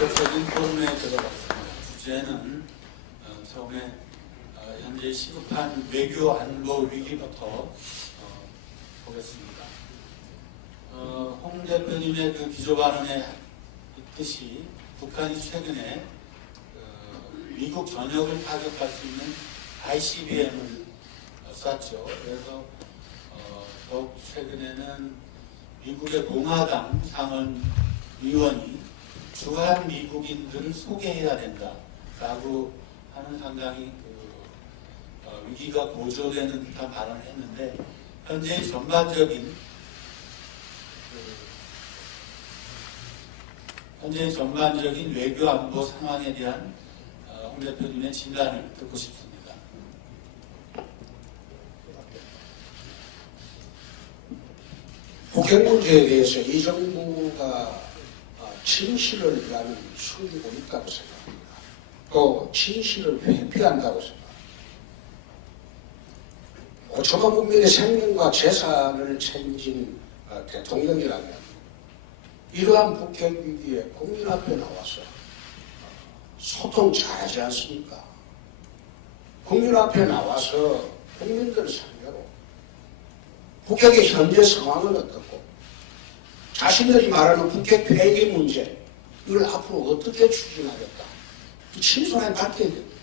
본격적인 토론에 들어갔습니다. 주제는 어, 처음에 어, 현재 시급한 외교 안보 위기부터 어, 보겠습니다. 어, 홍 대표님의 그 기조 발언에 있듯이 북한이 최근에 어, 미국 전역을 타격할 수 있는 ICBM을 쐈죠. 그래서 어, 더욱 최근에는 미국의 공화당 상원 의원이 주한 미국인들을 소개해야 된다라고 하는 상당히 그, 어, 위기가 고조되는 듯한 발언을 했는데 현재 전반적인 그, 현재 전반적인 외교 안보 상황에 대한 어, 홍 대표님의 진단을 듣고 싶습니다. 북핵 문제에 대해서 이 정부가 어, 진실을 위하는 숨기고 있다고 생각합니다. 또 진실을 회피한다고 생각합니다. 5천만 국민의 생명과 재산을 책임진 어, 대통령이라면 이러한 북핵 위기에 국민 앞에 나와서 소통 잘하지 않습니까? 국민 앞에 나와서 국민들을 상대로 북핵의 현재 상황은 어떻고 자신들이 말하는 북핵 폐기 문제 이걸 앞으로 어떻게 추진하겠다 이 친손에 밝혀야 됩니다.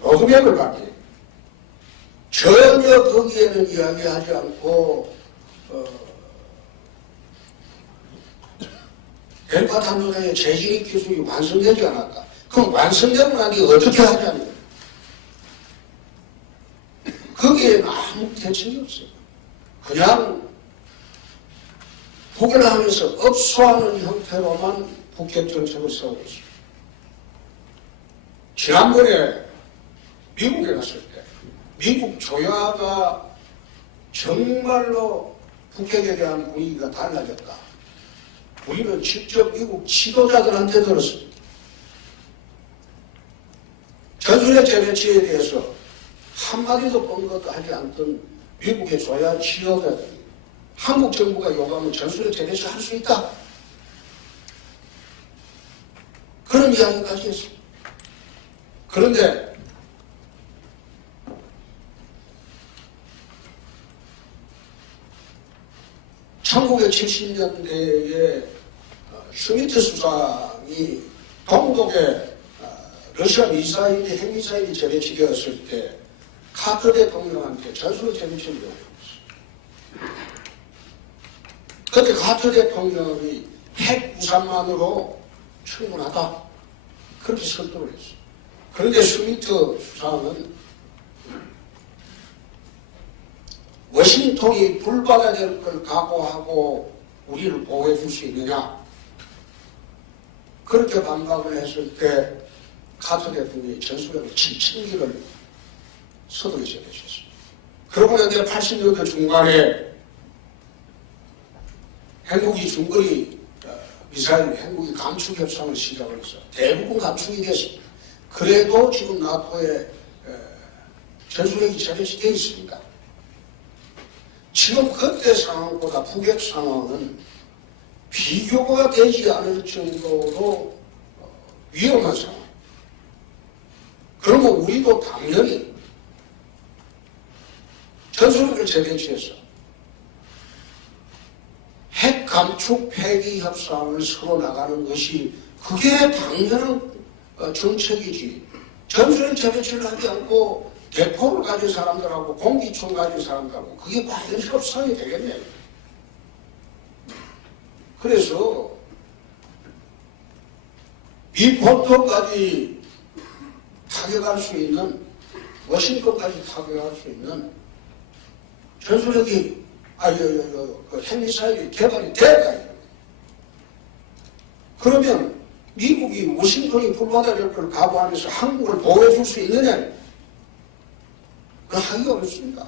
로그맵을 밝혀야 됩니다. 전혀 거기에는 이야기하지 않고 어, 델파 탐정의 재진입 기술이 완성되지 않았다. 그럼 완성되고 난 뒤에 어떻게 하자는 거예요? 거기에는 아무 대책이 없어요. 그냥 포기하면서 업소하는 형태로만 북핵 정책을 세우고 있습니다. 지난번에 미국에 갔을 때 미국 조야가 정말로 북핵에 대한 분위기가 달라졌다. 우리는 직접 미국 지도자들한테 들었습니다. 전술핵 재배치에 대해서 한마디도 뻔것도 하지 않던 미국의 조야 지도자들이 한국 정부가 요구하면 전술핵 재배치 할수 있다. 그런 이야기까지 했습니다. 그런데 (1970년대에) 슈미트 수상이 동독에 어, 러시아 미사일이 핵미사일이 재배치되었을 때 카터 대통령한테 전술 재배치를 요구했어요. 그때 카터 대통령이 핵 우산만으로 충분하다. 그렇게 설득을 했어요. 그런데 슈미트 수상은 워싱턴이 불받아야 될 걸 각오하고 우리를 보호해 줄 수 있느냐? 그렇게 반박을 했을 때 카터 대통령이 전술핵을 7,000기를 서둘러 제거했습니다. 그러고 나서 80년대 중반에 한국이 중거리 어, 미사일 핵무기 감축 협상을 시작을 해서 대부분 감축이 됐습니다. 그래도 지금 나토에 전술핵이 제거되어 있습니다. 지금 그때 상황보다 북핵 상황은 비교가 되지 않을 정도로 어, 위험한 상황. 그러면 우리도 당연히 전술핵을 재배치해서 핵 감축 폐기 협상을 서로 나가는 것이 그게 당연한 어, 정책이지. 전술핵 재배치를 하지 않고 대포를 가진 사람들하고 공기총 가진 사람들하고 그게 과연 협상이 되겠냐. 그래서 이 본토까지 타격할 수 있는 워싱턴까지 타격할 수 있는 전술핵이 아, 여, 여, 여, 그 핵미사일이 개발이 될까요? 그러면 미국이 워싱턴이 불바다 될걸 각오하면서 한국을 보호해 줄 수 있느냐? 그 하기가 어렵습니다.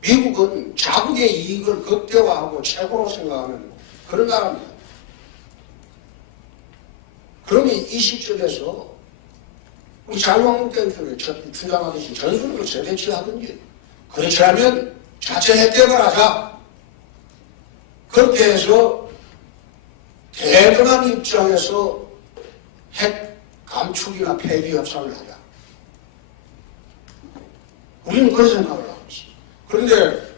미국은 자국의 이익을 극대화하고 최고로 생각하는 그런 나라입니다. 그러면 이 시점에서 우리 자유한국 대표를 주장하듯이 전술을 재배치하든지 그렇지 않으면 자체 혜택을 하자. 그렇게 해서 대등한 입장에서 핵 감축이나 폐기 협상을 하자. 우리는 그런 생각을 하고 있습니다. 그런데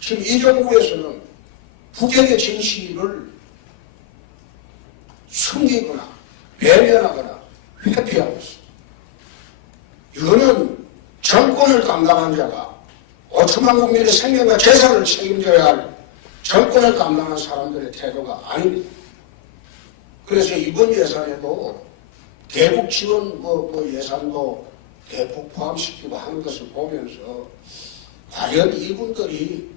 지금 이 정부에서는 북핵의 진실을 숨기거나 외면하거나 회피하고 있습니다. 이거는 정권을 담당한 자가 5천만 국민의 생명과 재산을 책임져야 할 정권을 담당한 사람들의 태도가 아닙니다. 그래서 이번 예산에도 대북 지원 뭐, 뭐 예산도 대북 포함시키고 하는 것을 보면서 과연 이분들이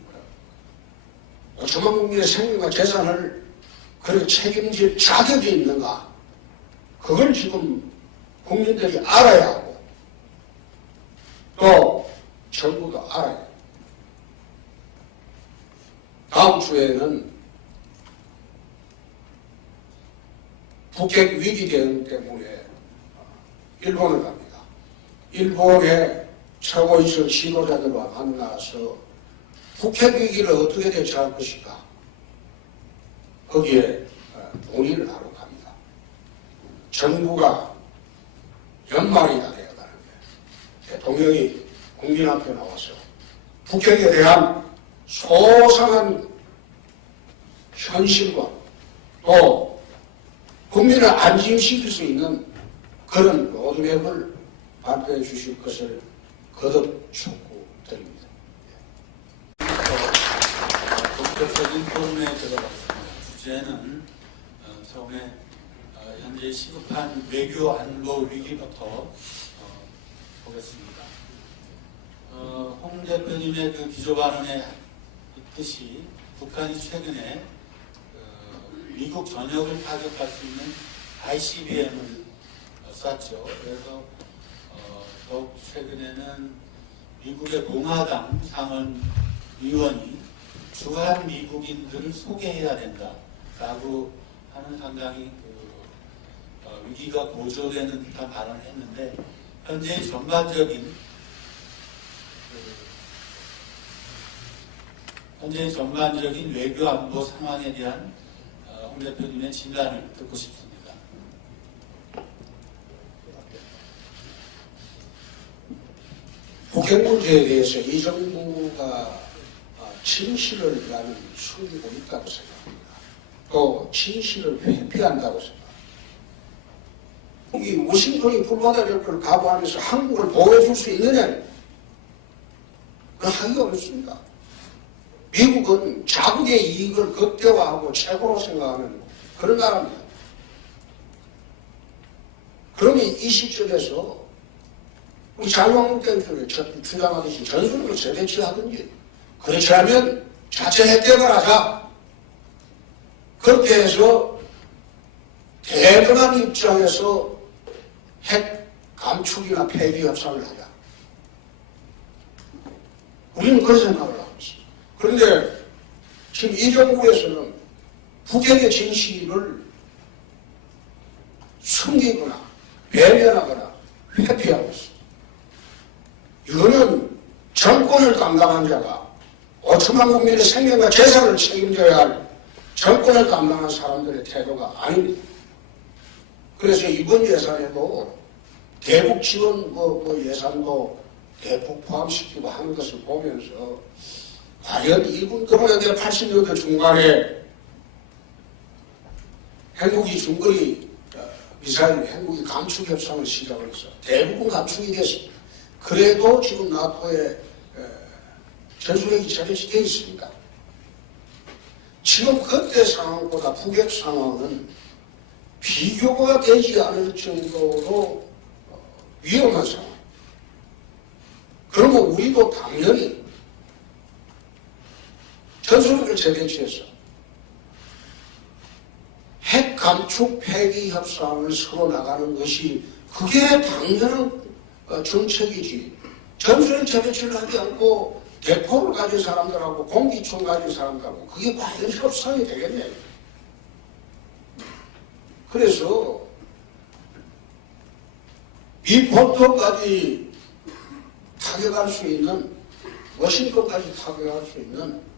5천만 국민의 생명과 재산을 그렇게 책임질 자격이 있는가? 그걸 지금 국민들이 알아야 하고 또 정부가 알아야. 다음 주에는 북핵 위기 대응 때문에 일본을 갑니다. 일본의 최고위성 지도자들과 만나서 북핵 위기를 어떻게 대처할 것인가 거기에 어, 논의를 하러 갑니다. 정부가 연말이 다 되어가는데 대통령이 국민 앞에 나와서 북핵에 대한 소상한 현실과 또 국민을 안심시킬 수 있는 그런 로드맵을 발표해 주실 것을 거듭 촉구드립니다. 본격적인 토론에 들어가겠습니다. 주제는 어, 처음에 어, 현재 시급한 외교 안보 위기부터 어, 보겠습니다. 어, 홍 대표님의 그 기조 발언에 있듯이 북한이 최근에 어, 미국 전역을 타격할 수 있는 ICBM을 쐈죠. 그래서 어, 더욱 최근에는 미국의 공화당 상원 의원이 주한 미국인들을 소개해야 된다라고 하는 상당히 그, 어, 위기가 고조되는 듯한 발언을 했는데 현재 전반적인 그, 현재 전반적인 외교 안보 상황에 대한 어, 홍 대표님의 진단을 듣고 싶습니다. 북핵 문제에 대해서 이 정부가 아, 진실을 나는 숨기고 있다고 생각합니다. 또 진실을 회피한다고 생각합니다. 이 워싱턴이 불바다를 각오하면서 한국을 보호해줄 수 있느냐? 그 하기가 어렵습니다. 미국은 자국의 이익을 극대화하고 최고로 생각하는 그런 나라입니다. 그러면 이 시점에서 우리 자유한국 대표를 주장하듯이 전술로 재배치하든지 그렇지 않으면 자체 핵개발 하자. 그렇게 해서 대등한 입장에서 핵 감축이나 폐기 협상을 하자. 우리는 그런 생각을. 그런데 지금 이 정부에서는 북핵의 진실을 숨기거나 외면하거나 회피하고 있습니다. 이거는 정권을 담당한 자가 5천만 국민의 생명과 재산을 책임져야 할 정권을 담당한 사람들의 태도가 아닙니다. 그래서 이번 예산에도 대북 지원 뭐, 뭐 예산도 대북 포함시키고 하는 것을 보면서 과연 이분들은 내 80년대 중반에 한국이 중거리 어, 미사일 핵무기 감축 협상을 시작을 해서 대부분 감축이 됐습니다. 그래도 지금 나토에 전술핵이 재배치되어 있습니다. 지금 그때 상황보다 북핵 상황은 비교가 되지 않을 정도로 어, 위험한 상황. 그러면 우리도 당연히 전술핵을 재배치해서 핵 감축 폐기 협상을 서로 나가는 것이 그게 당연한 어, 정책이지. 전술핵 재배치를 하지 않고 대포를 가진 사람들하고 공기총 가진 사람들하고 그게 과연 협상이 되겠냐. 그래서 미포토까지 타격할 수 있는 워싱턴까지 타격할 수 있는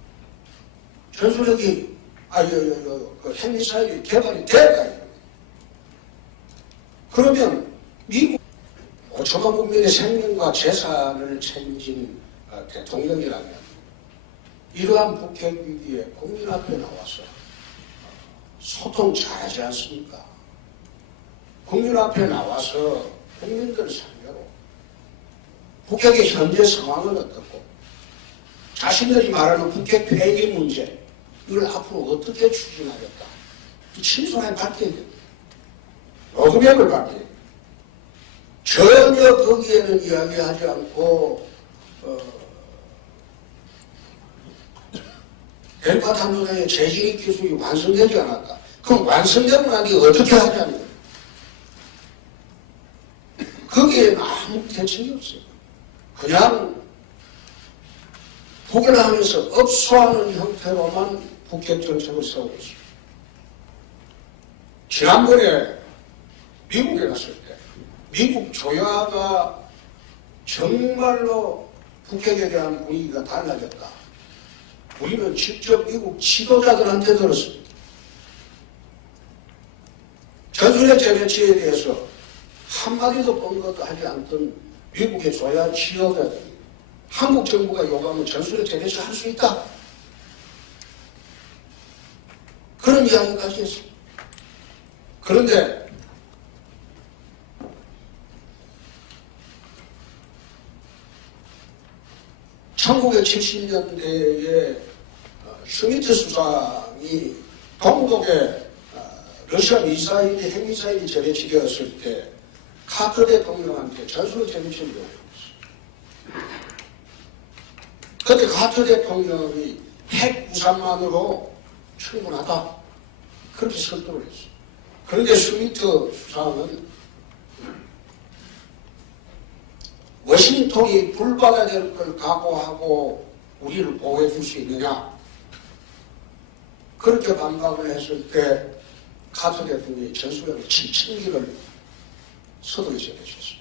아, 요, 요, 요, 그 핵미사일이 개발이 될까요? 그러면 미국 5천만 국민의 생명과 재산을 책임진 어, 대통령이라면 이러한 북핵 위기에 국민 앞에 나와서 소통 잘하지 않습니까? 국민 앞에 나와서 국민들 상대로 북핵의 현재 상황은 어떻고 자신들이 말하는 북핵 폐기 문제 이걸 앞으로 어떻게 추진하겠다 친손에 밝혀야 됩니다. 로그맵을 밝혀야 됩니다. 전혀 거기에는 이야기하지 않고 어, 델파탄소의 재진입 기술이 완성되지 않았다. 그럼 완성되고 나니 어떻게 하자는? 거기에는 아무 대책이 없어요. 그냥 포괄하면서 업소하는 형태로만 정책을 세우고 있습니다. 지난번에 미국에 갔을 때 미국 조야가 정말로 북핵에 대한 분위기가 달라졌다. 우리는 직접 미국 지도자들한테 들었습니다. 전술핵 재배치에 대해서 한마디도 뻔것도 하지 않던 미국의 조야 지도자들이 한국 정부가 요구하면 전술핵 재배치 할 수 있다. 그런 이야기까지 했습니다. 그런데 (1970년대에) 슈미트 수상이 동독에 어, 러시아 미사일이 핵미사일이 재배치되었을 때 카터 대통령한테 전술 재배치를 요구했어요. 그때 카터 대통령이 핵 우산만으로 충분하다. 그렇게 설득을 했어요. 그런데 슈미트 수상은 워싱턴이 불받아야 될 걸 각오하고 우리를 보호해 줄 수 있느냐? 그렇게 반박을 했을 때 카터 대통령이 전술핵을 7천기를 서둘러 제거했습니다.